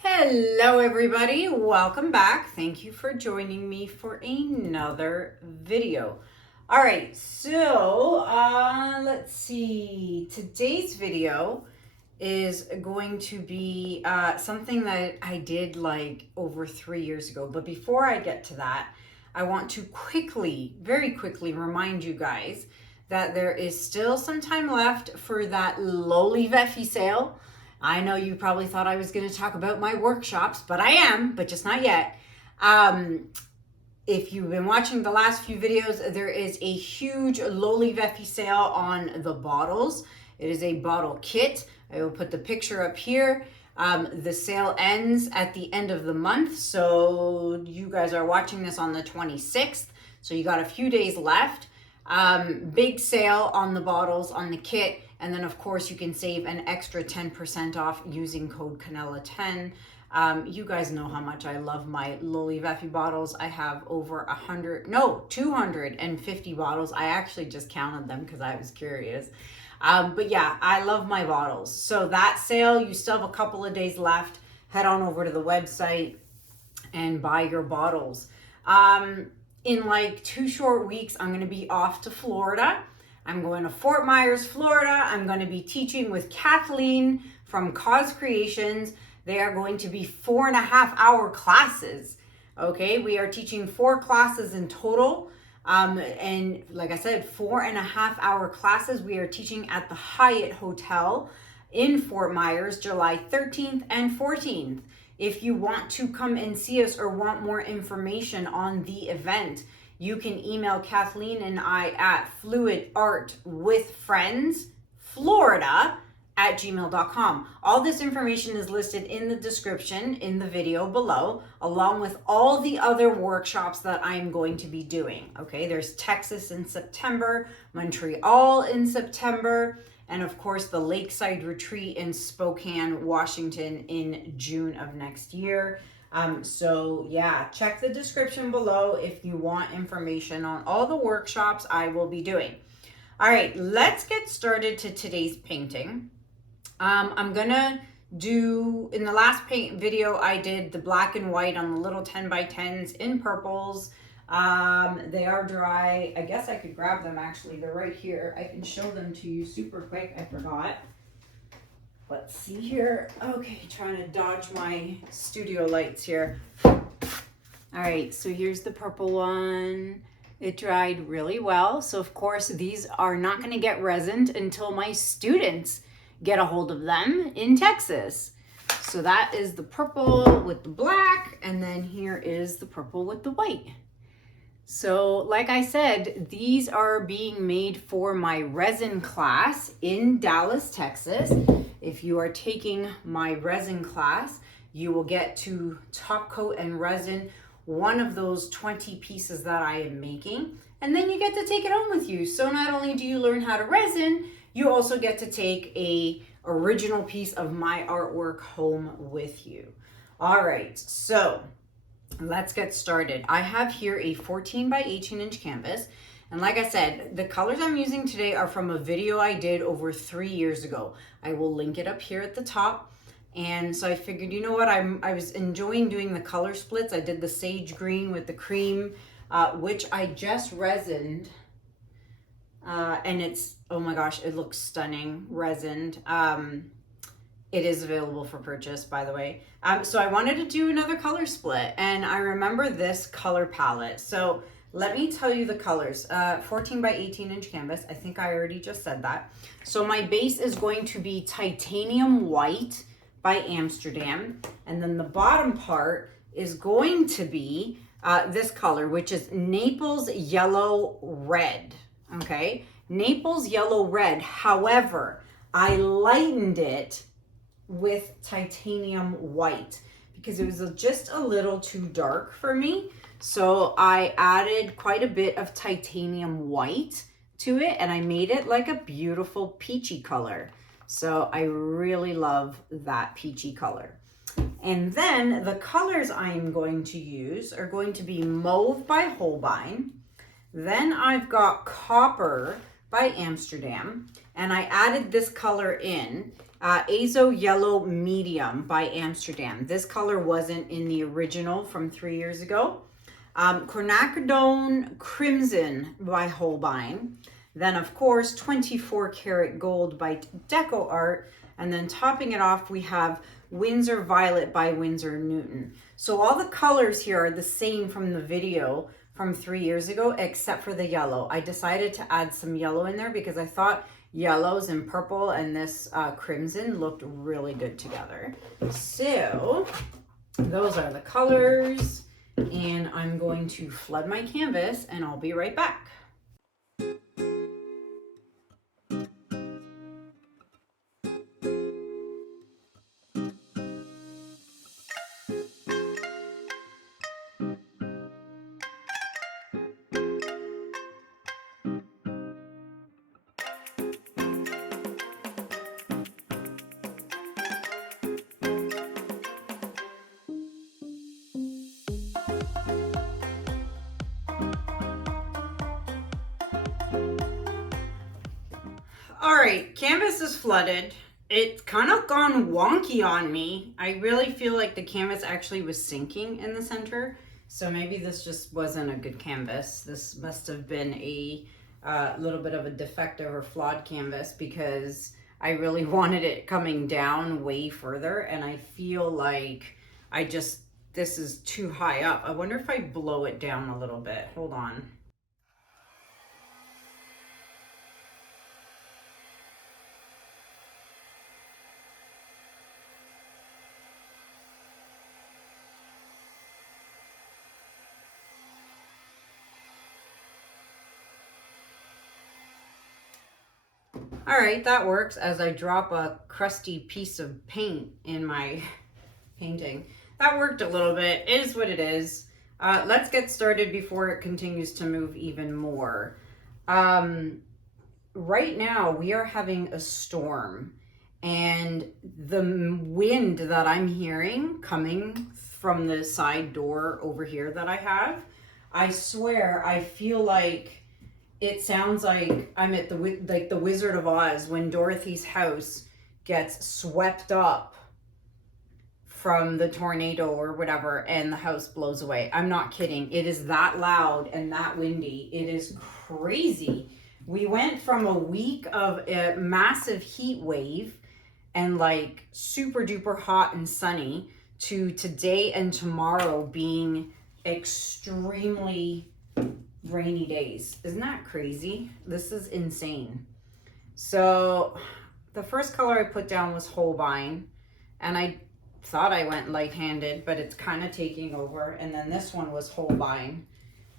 Hello everybody, welcome back. Thank you for joining me for another video. All right, so let's see. Today's video is going to be something that I did like over 3 years ago. But before I get to that, I want to very quickly remind you guys that there is still some time left for that Loli Veffy sale. I know you probably thought I was going to talk about my workshops, but I am, but just not yet. If you've been watching the last few videos, there is a huge Loli Veffy sale on the bottles. It is a bottle kit. I will put the picture up here. The sale ends at the end of the month, so you guys are watching this on the 26th, so you got a few days left. Big sale on the bottles, on the kit. And then of course you can save an extra 10% off using code Kanella10. You guys know how much I love my Loli Veffy bottles. I have over 250 bottles. I actually just counted them because I was curious. But yeah, I love my bottles. So that sale, you still have a couple of days left. Head on over to the website and buy your bottles. In like 2 short weeks, I'm going to be off to Florida. I'm going to Fort Myers, Florida. I'm going to be teaching with Kathleen from Cause Creations. They are going to be 4.5-hour classes. Okay, we are teaching 4 classes in total. And like I said, 4.5-hour classes. We are teaching at the Hyatt Hotel in Fort Myers, July 13th and 14th. If you want to come and see us or want more information on the event, you can email Kathleen and I at fluidartwithfriendsflorida@gmail.com. All this information is listed in the description in the video below, along with all the other workshops that I'm going to be doing. Okay, there's Texas in September, Montreal in September, and of course the Lakeside Retreat in Spokane, Washington in June of next year. So yeah, check the description below if you want information on all the workshops I will be doing. All right, let's get started to today's painting. I'm gonna do, in the last paint video, I did the black and white on the little 10x10s in purples. They are dry. I guess I could grab them actually. They're right here. I can show them to you super quick. I forgot. Let's see here. Okay, trying to dodge my studio lights here. All right, so here's the purple one. It dried really well. So of course, these are not gonna get resined until my students get a hold of them in Texas. So that is the purple with the black, and then here is the purple with the white. So like I said, these are being made for my resin class in Dallas, Texas. If you are taking my resin class, you will get to top coat and resin one of those 20 pieces that I am making, and then you get to take it home with you. So not only do you learn how to resin, you also get to take a original piece of my artwork home with you. All right, so let's get started. I have here a 14 by 18 inch canvas. And like I said, the colors I'm using today are from a video I did over 3 years ago. I will link it up here at the top. And so I figured, you know what, I was enjoying doing the color splits. I did the sage green with the cream, which I just resined. And it's, oh my gosh, it looks stunning, resined. It is available for purchase, by the way. So I wanted to do another color split, and I remember this color palette. So let me tell you the colors. 14 by 18 inch canvas. I think I already just said that. So my base is going to be titanium white by Amsterdam. And then the bottom part is going to be this color, which is Naples yellow red. Okay, Naples yellow red. However, I lightened it with titanium white because it was just a little too dark for me. So I added quite a bit of titanium white to it, and I made it like a beautiful peachy color. So I really love that peachy color. And then the colors I'm going to use are going to be Mauve by Holbein. Then I've got Copper by Amsterdam. And I added this color in, Azo Yellow Medium by Amsterdam. This color wasn't in the original from 3 years ago. Quinacridone Crimson by Holbein. Then, of course, 24 Karat Gold by Decor Art. And then topping it off, we have Winsor Violet by Winsor Newton. So all the colors here are the same from the video from 3 years ago, except for the yellow. I decided to add some yellow in there because I thought yellows and purple and this crimson looked really good together. So those are the colors, and I'm going to flood my canvas and I'll be right back. All right, canvas is flooded. It's kind of gone wonky on me. I really feel like the canvas actually was sinking in the center. So maybe this just wasn't a good canvas. This must have been a little bit of a defective or flawed canvas, because I really wanted it coming down way further. And I feel like this is too high up. I wonder if I blow it down a little bit. Hold on. All right, that works as I drop a crusty piece of paint in my painting. That worked a little bit. It is what it is. Let's get started before it continues to move even more. Right now we are having a storm, and the wind that I'm hearing coming from the side door over here that I have, I swear I feel like it sounds like I'm at the Wizard of Oz when Dorothy's house gets swept up from the tornado or whatever and the house blows away. I'm not kidding. It is that loud and that windy. It is crazy. We went from a week of a massive heat wave and like super duper hot and sunny to today and tomorrow being extremely rainy days. Isn't that crazy? This is insane. So the first color I put down was Holbein, and I thought I went light-handed, but it's kind of taking over. And then this one was Holbein.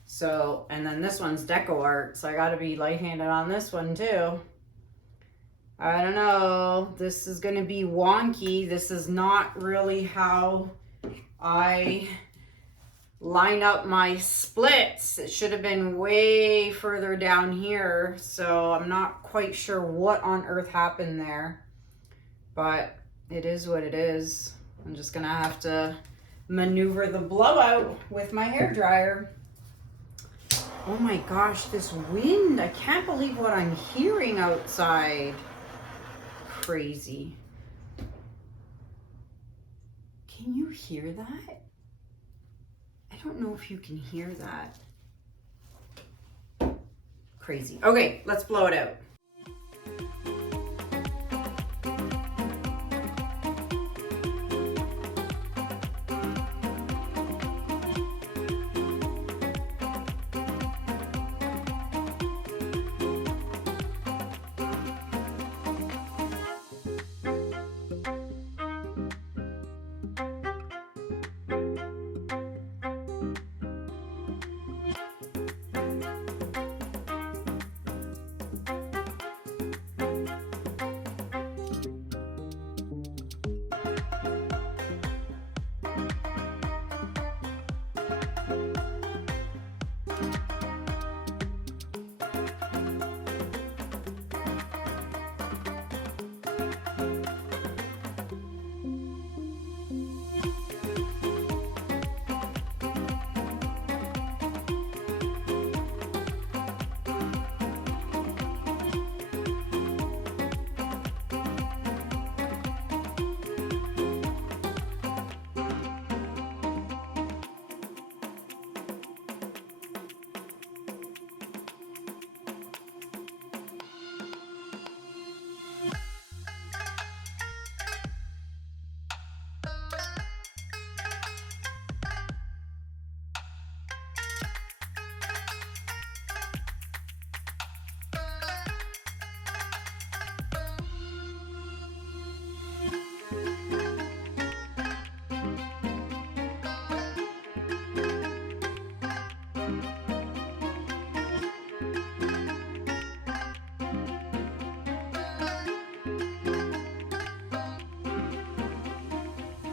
So, and then this one's Decor Art, so I got to be light-handed on this one too. I don't know. This is going to be wonky. This is not really how I line up my splits. It should have been way further down here, so I'm not quite sure what on earth happened there, but it is what it is. I'm just gonna have to maneuver the blowout with my hair dryer. Oh my gosh, this wind, I can't believe what I'm hearing outside. Crazy. Can you hear that? I don't know if you can hear that. Crazy. Okay, let's blow it out.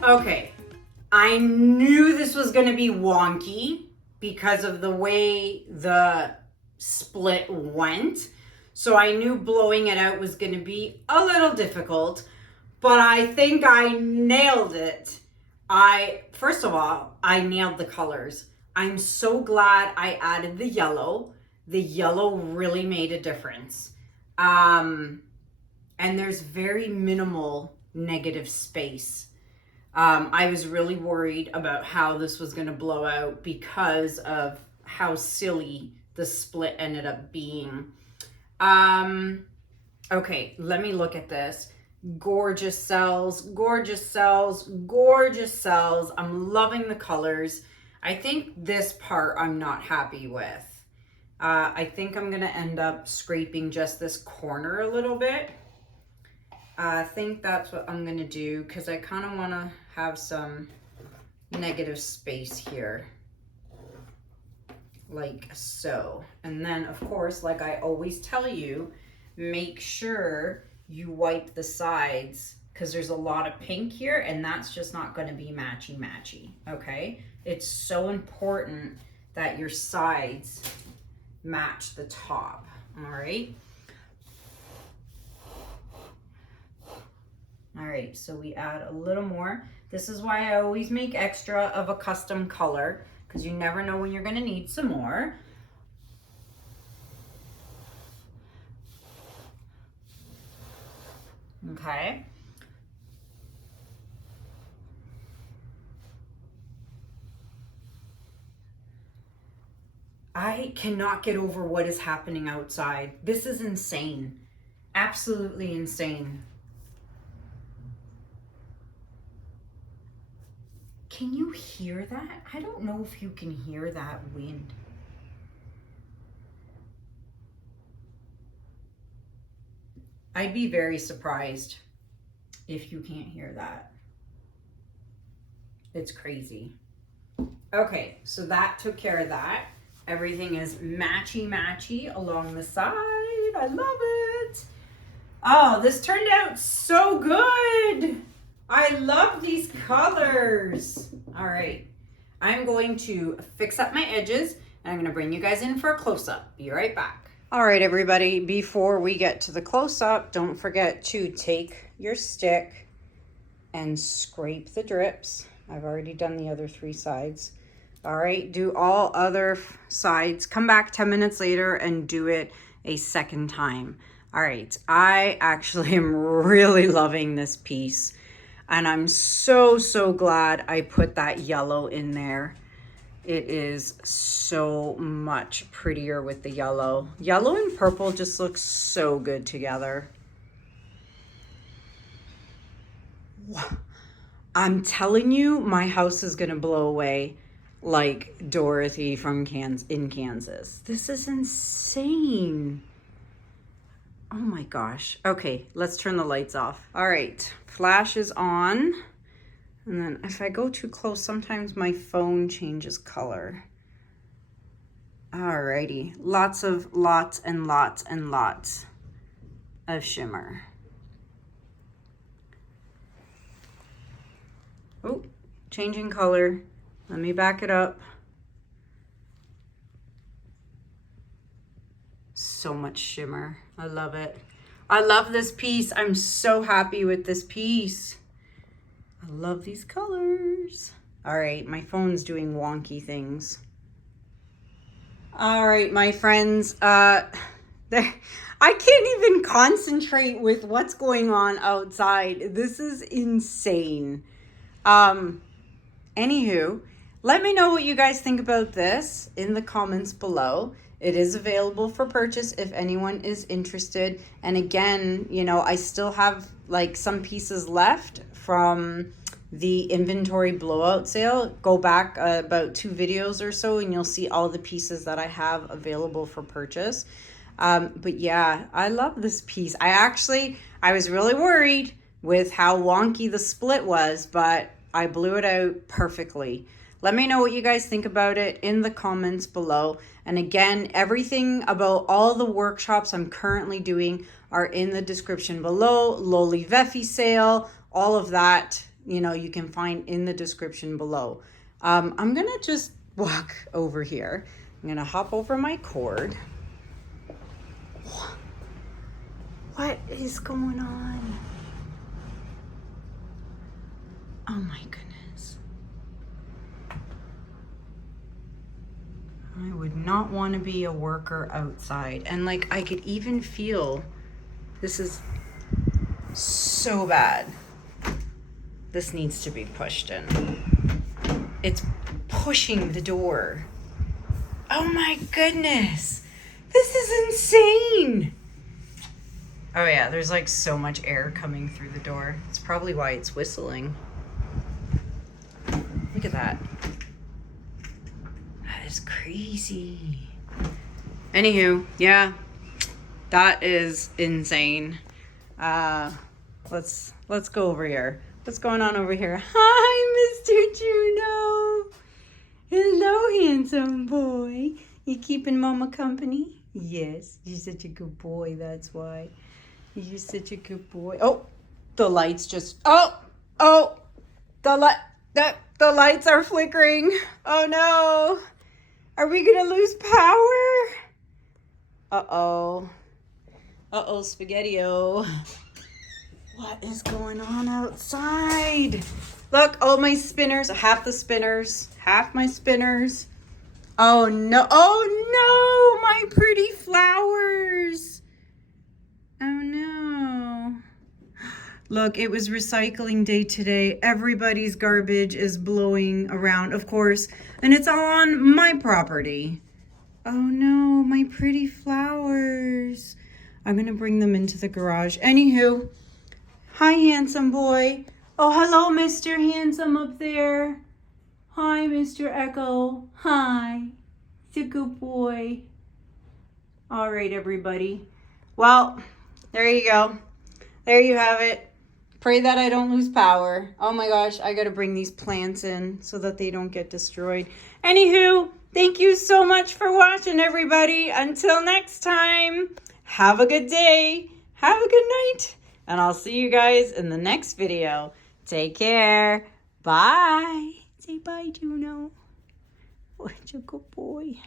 Okay, I knew this was gonna be wonky because of the way the split went. So I knew blowing it out was gonna be a little difficult, but I think I nailed it. First of all, I nailed the colors. I'm so glad I added the yellow. The yellow really made a difference. And there's very minimal negative space. I was really worried about how this was going to blow out because of how silly the split ended up being. Okay, let me look at this. Gorgeous cells, gorgeous cells, gorgeous cells. I'm loving the colors. I think this part I'm not happy with. I think I'm going to end up scraping just this corner a little bit. I think that's what I'm going to do because I kind of want to have some negative space here. Like so. And then, of course, like I always tell you, make sure you wipe the sides because there's a lot of pink here and that's just not going to be matchy-matchy, okay? It's so important that your sides match the top, all right? All right, so we add a little more. This is why I always make extra of a custom color because you never know when you're gonna need some more. Okay. I cannot get over what is happening outside. This is insane. Absolutely insane. Can you hear that? I don't know if you can hear that wind. I'd be very surprised if you can't hear that. It's crazy. Okay, so that took care of that. Everything is matchy-matchy along the side. I love it. Oh, this turned out so good. I love these colors. All right, I'm going to fix up my edges and I'm gonna bring you guys in for a close-up. Be right back. All right, everybody, before we get to the close-up, don't forget to take your stick and scrape the drips. I've already done the other 3 sides. All right, do all other sides. Come back 10 minutes later and do it a second time. All right, I actually am really loving this piece. And I'm so, so glad I put that yellow in there. It is so much prettier with the yellow. Yellow and purple just looks so good together. I'm telling you, my house is gonna blow away like Dorothy from Kansas. This is insane. Oh my gosh. Okay, let's turn the lights off. All right, flash is on. And then if I go too close, sometimes my phone changes color. Alrighty, lots and lots of shimmer. Oh, changing color. Let me back it up. So much shimmer. I love it. I love this piece. I'm so happy with this piece. I love these colors. All right, my phone's doing wonky things. All right, my friends. I can't even concentrate with what's going on outside. This is insane. Anywho, let me know what you guys think about this in the comments below. It is available for purchase if anyone is interested. And again, you know, I still have like some pieces left from the inventory blowout sale. Go back about 2 videos or so and you'll see all the pieces that I have available for purchase. But yeah, I love this piece. I was really worried with how wonky the split was, but I blew it out perfectly. Let me know what you guys think about it in the comments below. And again, everything about all the workshops I'm currently doing are in the description below. Loli Veffy sale, all of that you know, you can find in the description below. I'm gonna just walk over here. I'm gonna hop over my cord. What is going on? Oh my goodness. I would not want to be a worker outside. And like, I could even feel, this is so bad. This needs to be pushed in. It's pushing the door. Oh my goodness. This is insane. Oh yeah, there's like so much air coming through the door. It's probably why it's whistling. Look at that. That is crazy. Anywho, yeah, that is insane. Let's go over here. What's going on over here? Hi, Mr. Juno. Hello, handsome boy. You keeping Mama company? Yes, you're such a good boy, that's why. You're such a good boy. Oh, the lights just, the lights are flickering. Oh no. Are we gonna lose power? Uh-oh. Uh-oh, Spaghetti-O. What is going on outside? Look, all my spinners, half my spinners. Oh no, my pretty flowers. Oh no. Look, it was recycling day today. Everybody's garbage is blowing around, of course, and it's all on my property. Oh no, my pretty flowers. I'm gonna bring them into the garage. Anywho, hi, handsome boy. Oh, hello, Mr. Handsome up there. Hi, Mr. Echo. Hi. It's a good boy. All right, everybody. Well, there you go. There you have it. Pray that I don't lose power. Oh my gosh, I gotta bring these plants in so that they don't get destroyed. Anywho, thank you so much for watching, everybody. Until next time, have a good day. Have a good night. And I'll see you guys in the next video. Take care. Bye. Say bye, Juno. What a good boy.